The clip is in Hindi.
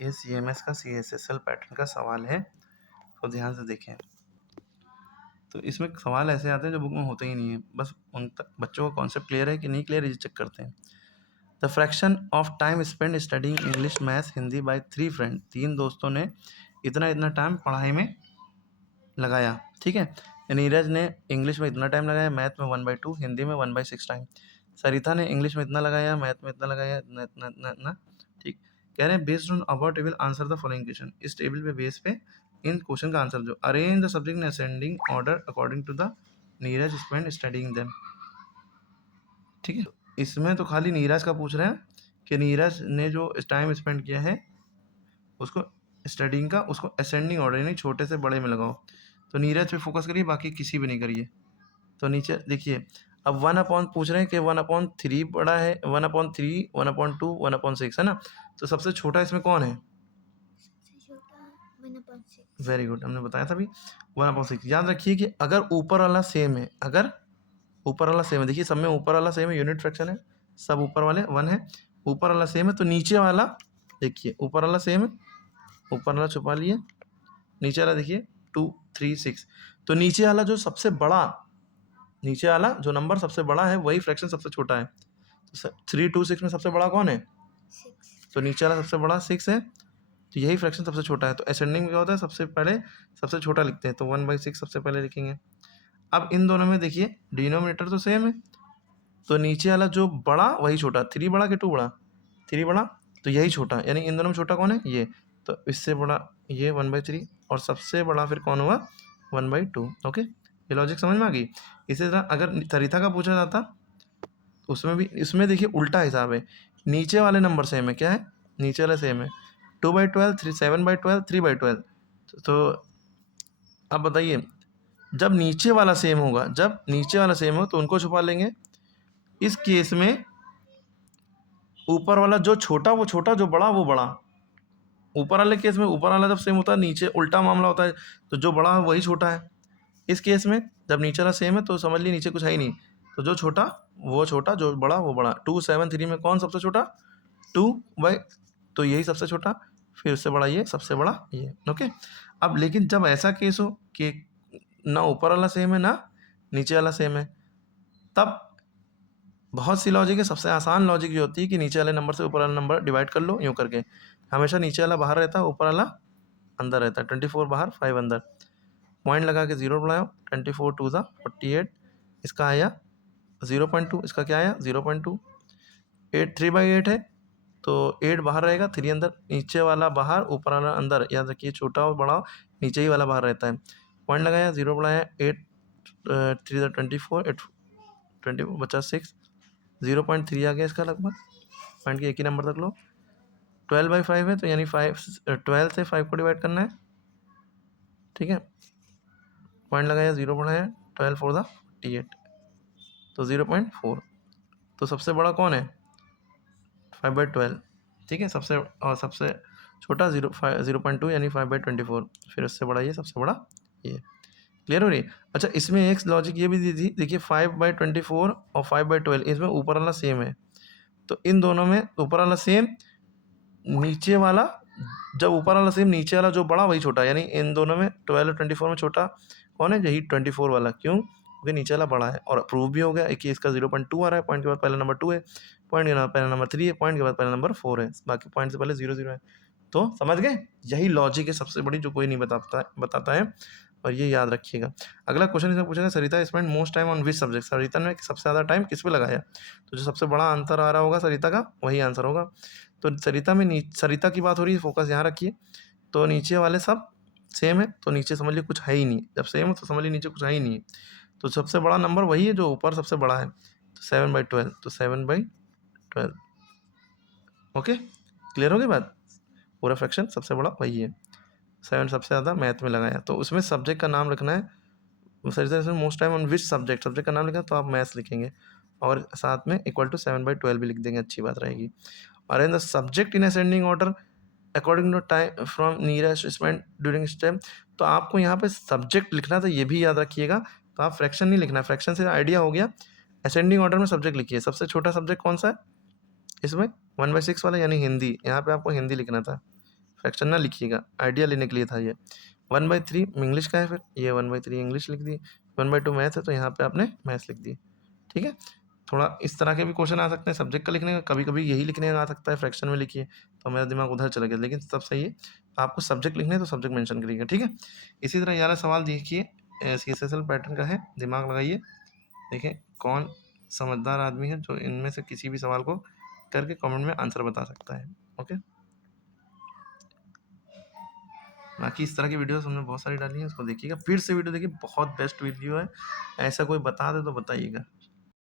ये CMS का CSSL पैटर्न का सवाल है, तो ध्यान से देखें। तो इसमें सवाल ऐसे आते हैं जो बुक में होते ही नहीं है, बस उन तक बच्चों का कॉन्सेप्ट क्लियर है कि नहीं क्लियर है ये चेक करते हैं। The fraction of time spend studying English maths Hindi by 3 friend, 3 दोस्तों ने इतना इतना टाइम पढ़ाई में लगाया, ठीक है। नीरज ने इंग्लिश में इतना टाइम लगाया, मैथ में 1/2, हिंदी में 1/6 टाइम। सरिता ने इंग्लिश में इतना लगाया, मैथ में इतना लगाया, इतना इतना इतना इतना, ठीक। कह रहे हैं based on about table answer the following question. इस टेबल पे बेस पे इन क्वेश्चन का आंसर जो arrange the subject in ascending order according to the नीरज स्पेंड स्टडिंग देम, ठीक है। इसमें तो खाली नीरज का पूछ रहे हैं कि नीरज ने जो टाइम स्पेंड किया है उसको स्टडिंग का, उसको असेंडिंग ऑर्डर यानी छोटे से बड़े में लगाओ। तो नीरज पे फोकस करिए, बाकी किसी भी नहीं करिए। तो नीचे देखिए, अब 1/, पूछ रहे हैं कि 1/3 बड़ा है, 1/3, 1/2, 1/6 है ना। तो सबसे छोटा इसमें कौन है? वेरी गुड, हमने बताया था अभी 1/6। याद रखिए कि अगर ऊपर वाला सेम है, अगर ऊपर वाला सेम है, देखिए सब में ऊपर वाला सेम है, यूनिट फ्रैक्शन है, सब ऊपर वाले 1 है, ऊपर वाला सेम है, तो नीचे वाला देखिए ऊपर वाला सेम है, ऊपर वाला छुपा लिए, नीचे वाला देखिए 2, 3, 6। तो नीचे वाला जो सबसे बड़ा, नीचे वाला जो नंबर सबसे बड़ा है वही फ्रैक्शन सबसे छोटा है। तो 3, 2, 6 में सबसे बड़ा कौन है? 6। तो नीचे वाला सबसे बड़ा 6 है, तो यही फ्रैक्शन सबसे छोटा है। तो असेंडिंग में क्या होता है, सबसे पहले सबसे छोटा लिखते हैं, तो 1/6 सबसे पहले लिखेंगे। अब इन दोनों में देखिए डिनोमिनेटर तो सेम है, तो नीचे वाला जो बड़ा वही छोटा, 3 बड़ा कि 2 बड़ा? 3 बड़ा, तो यही छोटा, यानी इन दोनों में छोटा कौन है? ये। तो इससे बड़ा ये 1/3, और सबसे बड़ा फिर कौन हुआ? 1/2। ओके, ये लॉजिक समझ में आ गई। इसी तरह अगर सरिता का पूछा जाता, उसमें भी, इसमें देखिए उल्टा हिसाब है, नीचे वाले नंबर सेम है, क्या है? नीचे वाले सेम है, 2/12, 7/12, 3/12। तो अब बताइए, जब नीचे वाला सेम होगा, जब नीचे वाला सेम हो तो उनको छुपा लेंगे। इस केस में ऊपर वाला जो छोटा वो छोटा, जो बड़ा वो बड़ा। ऊपर वाले केस में ऊपर वाला जब सेम होता है, नीचे उल्टा मामला होता है, तो जो बड़ा है वही छोटा है। इस केस में जब नीचे वाला सेम है तो समझ ली नीचे कुछ है ही नहीं, तो जो छोटा वो छोटा, जो बड़ा वो बड़ा। 2, 7, 3 में कौन सबसे छोटा? 2/, तो यही सबसे छोटा, फिर उससे बड़ा ये, सबसे बड़ा ये। ओके, अब लेकिन जब ऐसा केस हो कि ना ऊपर वाला सेम है ना नीचे वाला सेम है, तब बहुत सी लॉजिक है। सबसे आसान लॉजिक ये होती है कि नीचे वाले नंबर से ऊपर वाला नंबर डिवाइड कर लो, यूँ करके। हमेशा नीचे वाला बाहर रहता है, ऊपर वाला अंदर रहता है। 24 बाहर, 5 अंदर, पॉइंट लगा के 0 बढ़ाओ, 24 2 ज़ा 48, इसका आया 0.2, इसका क्या आया 0.2। 8 3/8 है, तो 8 बाहर रहेगा, 3 अंदर, नीचे वाला बाहर ऊपर वाला अंदर। याद रखिए छोटा और बड़ा नीचे ही वाला बाहर रहता है। पॉइंट लगाया, 0 बढ़ाया, 8 3 ज़ा 24, 8 20 बचा 6, 0.3 आ गया इसका लगभग। पॉइंट के एक ही नंबर तक लो। 12/5 है, तो यानी 12 से 5 को डिवाइड करना है, ठीक है। पॉइंट लगाया, 0 बढ़ाया, 12 4 ज़ा 48, तो 0.4। तो सबसे बड़ा कौन है? 5/12, ठीक है। सबसे छोटा 0.2 यानी 5/24, फिर उससे बड़ा ये, सबसे बड़ा ये। क्लियर हो रही है? अच्छा, इसमें एक लॉजिक ये भी दी थी, देखिए 5/24 और 5/12, इसमें ऊपर वाला सेम है, तो इन दोनों में ऊपर वाला सेम, नीचे वाला, जब ऊपर वाला सेम नीचे वाला जो बड़ा वही छोटा, यानी इन दोनों में 12 और 24 में छोटा कौन है? यही 24 वाला। क्यों? क्योंकि नीचे वाला बड़ा है। और प्रूव भी हो गया कि इसका 0.2 आ रहा है, पॉइंट के बाद पहला नंबर 2 है, पॉइंट के बाद पहला नंबर 3 है, पॉइंट के बाद पहला नंबर 4 है, बाकी पॉइंट से पहले 0 0 है। तो समझ गए, यही लॉजिक है सबसे बड़ी, जो कोई नहीं बताता है, और ये याद रखिएगा। अगला क्वेश्चन इसमें पूछेगा, Sarita spend most time on which subject. Sarita ने सबसे ज़्यादा टाइम किस पे लगाया? तो जो सबसे बड़ा आंसर आ रहा होगा सरिता का, वही आंसर होगा। तो सरिता की बात हो रही है, फोकस यहाँ रखिए। तो नीचे वाले सब सेम है, तो नीचे समझ लीजिए कुछ है ही नहीं। जब सेम हो तो समझ लीजिए नीचे कुछ है ही नहीं है, तो सबसे बड़ा नंबर वही है जो ऊपर सबसे बड़ा है। तो 7/12, तो 7/12। ओके, क्लियर हो गई बात? पूरा फ्रैक्शन सबसे बड़ा वही है। 7 सबसे ज़्यादा मैथ में लगाया, तो उसमें सब्जेक्ट का नाम लिखना है। सरिता इसमें most time on which subject, subject का नाम लिखा तो आप मैथ्स लिखेंगे, और साथ में इक्वल टू 7/12 भी लिख देंगे, अच्छी बात रहेगी। और in the subject in ascending order according to time from nearest spend during stem. तो आपको यहाँ पे सब्जेक्ट लिखना था, ये भी याद रखिएगा। तो आप फ्रैक्शन नहीं लिखना, फ्रैक्शन से आइडिया हो गया। असेंडिंग ऑर्डर में सब्जेक्ट लिखिए। सबसे छोटा सब्जेक्ट कौन सा है इसमें? 1/6 वाला, यानी हिंदी। यहाँ पे आपको हिंदी लिखना था, फ्रैक्शन ना लिखिएगा, आइडिया लेने के लिए था ये। 1/3 इंग्लिश का है, फिर ये 1/3 इंग्लिश लिख दी, 1/2 मैथ है तो यहाँ पे आपने मैथ्स लिख दी। ठीक है, थोड़ा इस तरह के भी क्वेश्चन आ सकते हैं सब्जेक्ट का लिखने का, कभी कभी यही लिखने का आ सकता है फ्रैक्शन में लिखिए, तो मेरा दिमाग उधर चला गया, लेकिन सब सही है। आपको सब्जेक्ट लिखने है तो सब्जेक्ट मेंशन करिएगा। ठीक है, इसी तरह 11 सवाल देखिए, सीएसएसएल पैटर्न का है, दिमाग लगाइए। देखिए कौन समझदार आदमी है जो इनमें से किसी भी सवाल को करके कमेंट में आंसर बता सकता है। ओके, बाकी इस तरह की वीडियोस हमने बहुत सारी डाली हैं, उसको देखिएगा, फिर से वीडियो देखिए, बहुत बेस्ट वीडियो है। ऐसा कोई बता दे तो बताइएगा।